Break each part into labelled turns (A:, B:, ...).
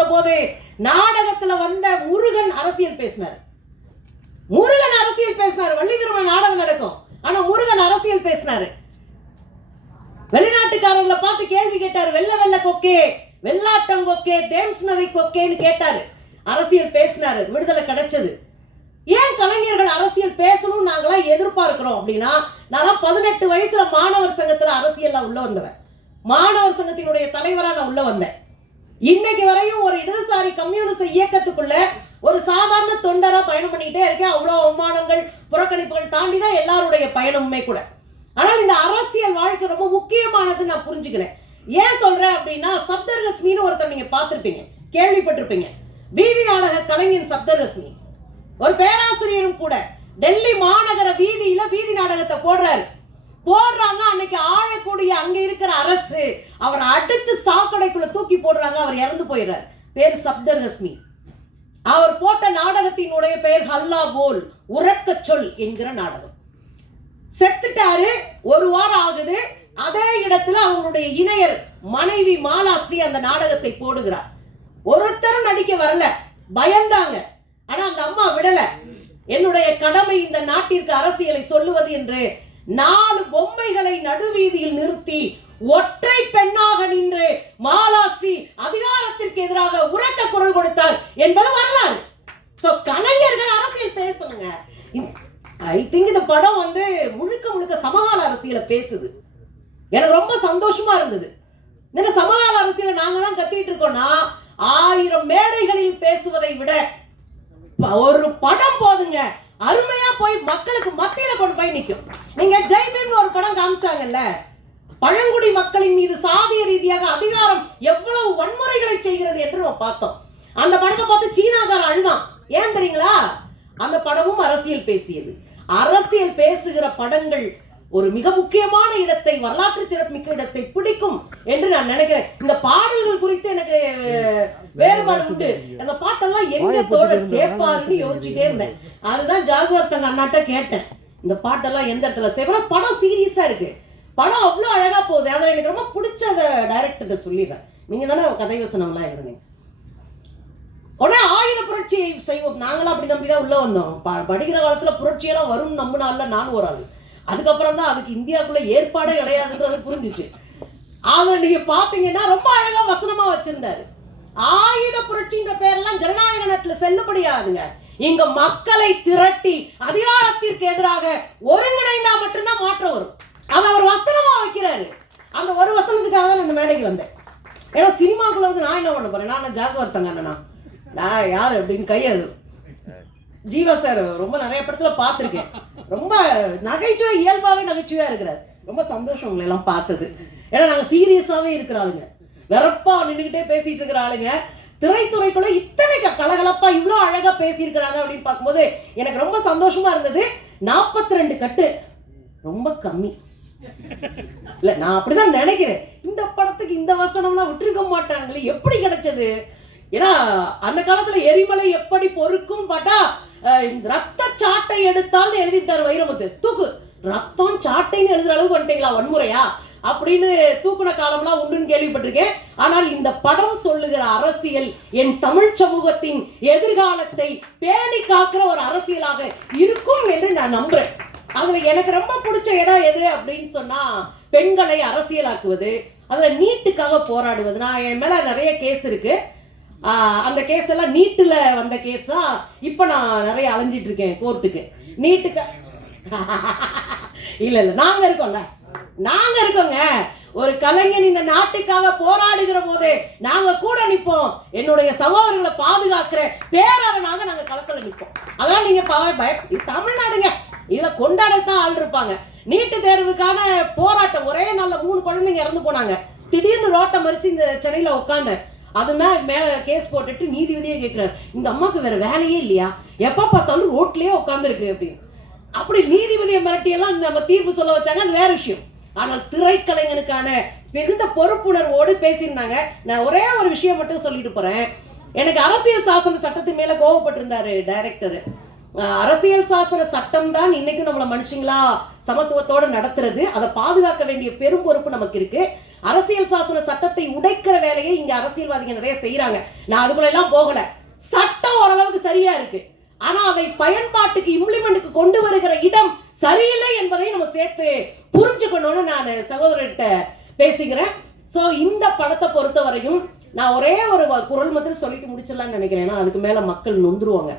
A: வந்த போது நாடகத்துல வந்த முருகன் அரசியல் பேசினார். முருகன் அரசியல் பேசினார். வள்ளி திருமண நாடகம் நடக்கும். ஆனா முருகன் அரசியல் பேசினாரு. வெளிநாட்டுக்காரங்களை பார்த்து கேள்வி கேட்டாரு. வெள்ள வெள்ள கொக்கே வெள்ளாட்டம் கொக்கே தேம்ஸ் நதி கொக்கேன்னு கேட்டாரு. அரசியல் பேசினாரு. விடுதலை கிடைச்சது. ஏன் கலைஞர்கள் அரசியல் பேசணும் நாங்களாம் எதிர்பார்க்கிறோம் அப்படின்னா நான் பதினெட்டு வயசுல மாணவர் சங்கத்துல அரசியல்ல உள்ள வந்தவன். மாணவர் சங்கத்தினுடைய தலைவரா நான் உள்ள வந்தேன். இன்னைக்கு வரையும் ஒரு இடதுசாரி கம்யூனிஸ்ட் இயக்கத்துக்குள்ள ஒரு சாதாரண தொண்டரா பயணம் பண்ணிக்கிட்டே இருக்கேன். அவ்வளோ அவமானங்கள் புறக்கணிப்புகள் தாண்டி தான் எல்லாருடைய பயணமுமே கூட. ஆனால் இந்த அரசியல் வாழ்க்கை ரொம்ப முக்கியமானது நான் புரிஞ்சுக்கிறேன். ஏன் சொல்றேன் அப்படின்னா சப்தரஸ்மின்னு ஒருத்தர் நீங்க பார்த்துருப்பீங்க கேள்விப்பட்டிருப்பீங்க. வீதி நாடக கலைஞன் சப்தரஸ்மி ஒரு பேராசிரியரும் கூட டெல்லி மாநகர வீதியில வீதி நாடகத்தை போடுறாரு. போடுறாங்க. அன்னைக்கு ஆழக்கூடிய அங்க இருக்கிற அரசு அவரை அடிச்சு சாக்கடைக்குள்ள தூக்கி போடுறாங்க. அவர் இறந்து போயிடுறார். பேர் சப்தர்கஸ்மி அவர் போட்ட நாடகத்தினுடைய பெயர் ஹல்லா போல் உறக்க சொல் என்கிற நாடகம். செத்துட்டாரு. ஒரு வாரம் ஆகுது. அதே இடத்துல அவங்களுடைய இணையர் மனைவி மாலாஸ்ரீ அந்த நாடகத்தை போடுகிறார். ஒருத்தரும் நடிக்க வரல. பயந்தாங்க. ஆனா அந்த அம்மா விடல. என்னுடைய கடமை இந்த நாட்டிற்கு அரசியலை சொல்லுவது என்று நாலு பொம்மைகளை நடுவீதியில் நிறுத்தி ஒற்றை பெண்ணாக நின்று மாலாஸ்ரீ அதிகாரத்திற்கு எதிராக உரக்க குரல் கொடுத்தார் என்பது வரலாறு. சோ கலைஞர்கள் அரசியல் பேசணுங்க ஐ திங்க் இந்த படம் வந்து முழுக்க முழுக்க சமகால அரசியலை பேசுது. எனக்கு ரொம்ப சந்தோஷமா இருந்தது. இந்த சமகால அரசியலை நாங்க தான் கத்திட்டு இருக்கோம்னா ஆயிரம் மேடைகளில் பேசுவதை விட ஒரு படம் போதுங்க. அருமையா போய் மக்களுக்கு மத்தியில கொண்டு போய் நிற்கும் நீங்க ஜெய்பீம்னு ஒரு படம் காமிச்சாங்கல்ல? பழங்குடி மக்களின் மீது சாதிய ரீதியாக அதிகாரம் எவ்வளவு வன்முறைகளை செய்கிறது என்று நம்ம பார்த்தோம். அந்த படத்தை பார்த்து சீனாக்காரன் அழுதான். ஏன் தெரியுங்களா? அந்த படமும் அரசியல் பேசியது. அரசியல் பேசுகிற படங்கள் ஒரு மிக முக்கியமான இடத்தை வரலாற்று சிறப்புமிக்க இடத்தை பிடிக்கும் என்று நான் நினைக்கிறேன். இந்த பாடல்கள் குறித்து எனக்கு வேறுபாடு உண்டு. அந்த பாட்டெல்லாம் எங்க தோட சேர்ப்பாருன்னு யோசிச்சுட்டே இருந்தேன். அதுதான் ஜாகுவார் தங்க அண்ணாட்ட கேட்டேன். இந்த பாட்டெல்லாம் எந்த இடத்துல? செய்வோம் படம் சீரியஸா இருக்கு. படம் அவ்வளோ அழகா போகுது. அதை எனக்கு ரொம்ப பிடிச்சத டைரக்டர்கிட்ட சொல்லிடுறேன். நீங்க தானே கதை வசனம்லாம் எழுதுனீங்க. உடனே ஆயுத புரட்சி செய்வோம். நாங்களாம் அப்படி நம்பி தான் உள்ள வந்தோம். ப- படிக்கிற காலத்துல புரட்சியெல்லாம் வரும்னு நம்பினால நானும் ஒரு ஆளு. அதுக்கப்புறம் தான் அதுக்கு இந்தியாவுக்குள்ள ஏற்பாடே கிடையாதுன்றது புரிஞ்சுச்சு. அதை நீங்க பாத்தீங்கன்னா ரொம்ப அழகா வசனமா வச்சிருந்தாரு. ஆயுத புரட்சின்ற பேர்லாம் ஜனநாயக நாட்டுல செல்லுபடியாதுங்க இங்க மக்களை திரட்டி அதிகாரத்திற்கு எதிராக ஒருங்கிணைந்தா மட்டும்தான் மாற்றம் வரும். அதை அவர் வசனமா வைக்கிறாரு. அந்த ஒரு வசனத்துக்காக தான் இந்த மேடைக்கு வந்தேன். ஏன்னா சினிமாக்குள்ள வந்து நான் என்ன பண்ண போறேன்? நான் ஜாகுவார் அண்ணனா? நான் யார் அப்படின்னு கையது ஜீவா சார் ரொம்ப நிறைய படத்துல பார்த்துருக்கேன். ரொம்ப நகைச்சுவை இயல்பாவே நகைச்சுவையா இருக்கிறார். ரொம்ப சந்தோஷம் உங்களை எல்லாம் பார்த்தது. ஏன்னா நாங்க சீரியஸாவே இருக்கிற ஆளுங்க. வெறப்பா நின்றுக்கிட்டே பேசிட்டு இருக்கிற ஆளுங்க. திரைத்துறைக்குள்ள இத்தனை கலகலப்பா இவ்வளோ அழகா பேசியிருக்கிறாங்க அப்படின்னு பார்க்கும்போது எனக்கு ரொம்ப சந்தோஷமா இருந்தது. நாற்பத்தி ரெண்டு கட்டு. ரொம்ப கம்மி. இல்ல நான் அப்படிதான் நினைக்கிறேன். இந்த படத்துக்கு இந்த வசனம்லாம் விட்டுருக்க மாட்டாங்களே. எப்படி கிடைச்சது? ஏன்னா அந்த காலத்துல எரிமலை எப்படி பொறுக்கும் பாட்டா இந்த ரத்த சாட்டை எடுத்தால்னு எழுதிட்டார் வைரமுத்து. தூக்கு. ரத்தம் சாட்டைன்னு எழுதுற அளவுக்கு வந்துட்டீங்களா வன்முறையா? அப்படின்னு தூக்குன காலம்லாம் உண்டுன்னு கேள்விப்பட்டிருக்கேன். ஆனால் இந்த படம் சொல்லுகிற அரசியல் என் தமிழ் சமூகத்தின் எதிர்காலத்தை பேணி காக்கிற ஒரு அரசியலாக இருக்கும் என்று நான் நம்புறேன். அதுல எனக்கு ரொம்ப பிடிச்ச இடம் எது அப்படின்னு சொன்னா பெண்களை அரசியலாக்குவது அதுல நீட்டுக்காக போராடுவது. நான் என் மேல நிறைய கேஸ் இருக்கு. அந்த கேஸ் எல்லாம் நீட்டுல வந்த கேஸ் தான் இப்போ நான் நிறைய அலைஞ்சிட்டு இருக்கேன் கோர்ட்டுக்கு நீட்டுக்கு இல்ல இல்ல நாங்க இருக்கோம்ல. நாங்க இருக்கோங்க. ஒரு கலைஞன் இந்த நாட்டுக்காக போராடுகிற போதே நாங்க கூட நிற்போம் என்னுடைய சகோதரர்களை பாதுகாக்கிற பேரரனாக நாங்க களத்துல நிற்போம் அதெல்லாம் நீங்க பய- தமிழ்நாடுங்க. இதுல கொண்டாடத்தான் ஆள் இருப்பாங்க. நீட்டு தேர்வுக்கான போராட்டம். ஒரே நாள்ல மூணு குழந்தைங்க இறந்து போனாங்க. திடீர்னு ரோட்டை மறிச்சு இந்த சென்னையில உட்காந்தேன் அது மேல மேல கேஸ் போட்டுட்டு நீதிபதியே கேட்கிறாரு இந்த அம்மாவுக்கு வேற வேலையே இல்லையா? எப்ப பார்த்தாலும் ரோட்லயே உட்காந்துருக்கு அப்படின்னு. அப்படி நீதிபதியை மிரட்டி எல்லாம் நம்ம தீர்ப்பு சொல்ல வச்சாங்க. அது வேற விஷயம். ஆனால் திரைக்கலைஞனுக்கான மிகுந்த பொறுப்புணர்வோடு பேசியிருந்தாங்க. நான் ஒரே ஒரு விஷயம் மட்டும் சொல்லிட்டு போறேன். எனக்கு அரசியல் சாசன சட்டத்து மேல கோவப்பட்டிருந்தாரு டைரக்டர் அரசியல் சாசன சட்டம் தான் இன்னைக்கும் நம்மள மனுஷங்களா சமத்துவத்தோட நடத்துறது. அதை பாதுகாக்க வேண்டிய பெரும் பொறுப்பு நமக்கு இருக்கு. அரசியல் சாசன சட்டத்தை உடைக்கிற வேலையை இங்க அரசியல்வாதிகள் நிறைய செய்யறாங்க நான் அதுக்குள்ள எல்லாம் போகல. சட்டம் ஓரளவுக்கு சரியா இருக்கு. ஆனா அதை பயன்பாட்டுக்கு இம்ப்ளிமெண்ட்டுக்கு கொண்டு வருகிற இடம் சரியில்லை என்பதை நம்ம சேர்த்து புரிஞ்சுக்கணும்னு நான் சகோதரர்கிட்ட பேசிக்கிறேன். ஸோ இந்த படத்தை பொறுத்தவரையும் நான் ஒரே ஒரு குரல் மட்டும் சொல்லிட்டு முடிச்சிடலாம்னு நினைக்கிறேன். ஏன்னா அதுக்கு மேலே மக்கள் நொந்துருவாங்க.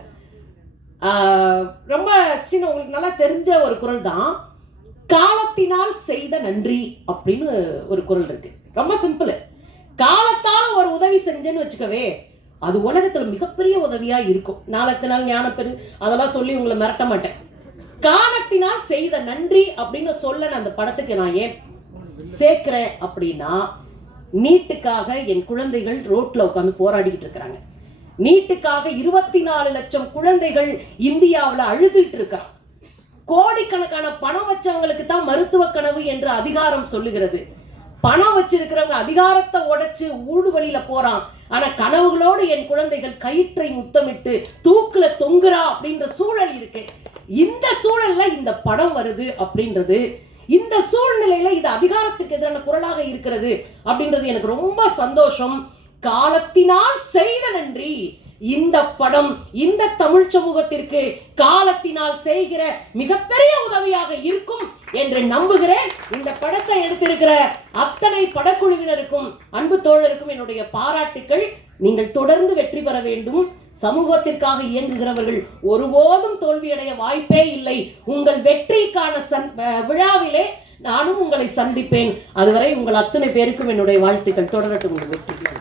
A: ரொம்ப சின்ன உங்களுக்கு நல்லா தெரிஞ்ச ஒரு குரல் தான். காலத்தினால் செய்த நன்றி அப்படின்னு ஒரு குரல் இருக்கு. ரொம்ப சிம்பிள். காலத்தால் ஒரு உதவி செஞ்சேன்னு வச்சுக்கவே அது உலகத்துல மிகப்பெரிய உதவியா இருக்கும். நாளத்தினால் ஞானப்பெரு அதெல்லாம் சொல்லி உங்களை மிரட்ட மாட்டேன். காலத்தினால் செய்த நன்றி அப்படின்னு சொல்ல நான் அந்த படத்துக்கு நான் ஏன் சேர்க்கிறேன் அப்படின்னா நீட்டுக்காக என் குழந்தைகள் ரோட்ல உட்காந்து போராடிக்கிட்டு இருக்கிறாங்க. நீட்டுக்காக இருபத்தி நாலு லட்சம் குழந்தைகள் இந்தியாவில் அழுதுட்டு இருக்காங்க கோடிக்கணக்கான பணம் வச்சவங்களுக்கு தான் மருத்துவ கனவு என்று அதிகாரம் சொல்லுகிறது. பணம் வச்சிருக்கிறவங்க அதிகாரத்தை உடைச்சு ஊடு வழியில போறான். ஆனா கனவுகளோடு என் குழந்தைகள் கயிற்றை முத்தமிட்டு தூக்குல தொங்குறா அப்படின்ற சூழல் இருக்கு. இந்த சூழல்ல இந்த படம் வருது அப்படின்றது இந்த சூழ்நிலையில இது அதிகாரத்துக்கு எதிரான குரலாக இருக்கிறது அப்படின்றது எனக்கு ரொம்ப சந்தோஷம். காலத்தினால் செய்த நன்றி. இந்த படம் இந்த தமிழ் சமூகத்திற்கு காலத்தினால் செய்கிற மிகப்பெரிய உதவியாக இருக்கும் என்று நம்புகிறேன். இந்த படத்தை எடுத்திருக்கிற அத்தனை படக்குழுவினருக்கும் அன்பு தோழருக்கும் என்னுடைய பாராட்டுக்கள். நீங்கள் தொடர்ந்து வெற்றி பெற வேண்டும். சமூகத்திற்காக இயங்குகிறவர்கள் ஒருபோதும் தோல்வியடைய வாய்ப்பே இல்லை. உங்கள் வெற்றிக்கான சந் அஹ் விழாவிலே நானும் உங்களை சந்திப்பேன். அதுவரை உங்கள் அத்தனை பேருக்கும் என்னுடைய வாழ்த்துக்கள். தொடரட்டும் உங்கள் வெற்றி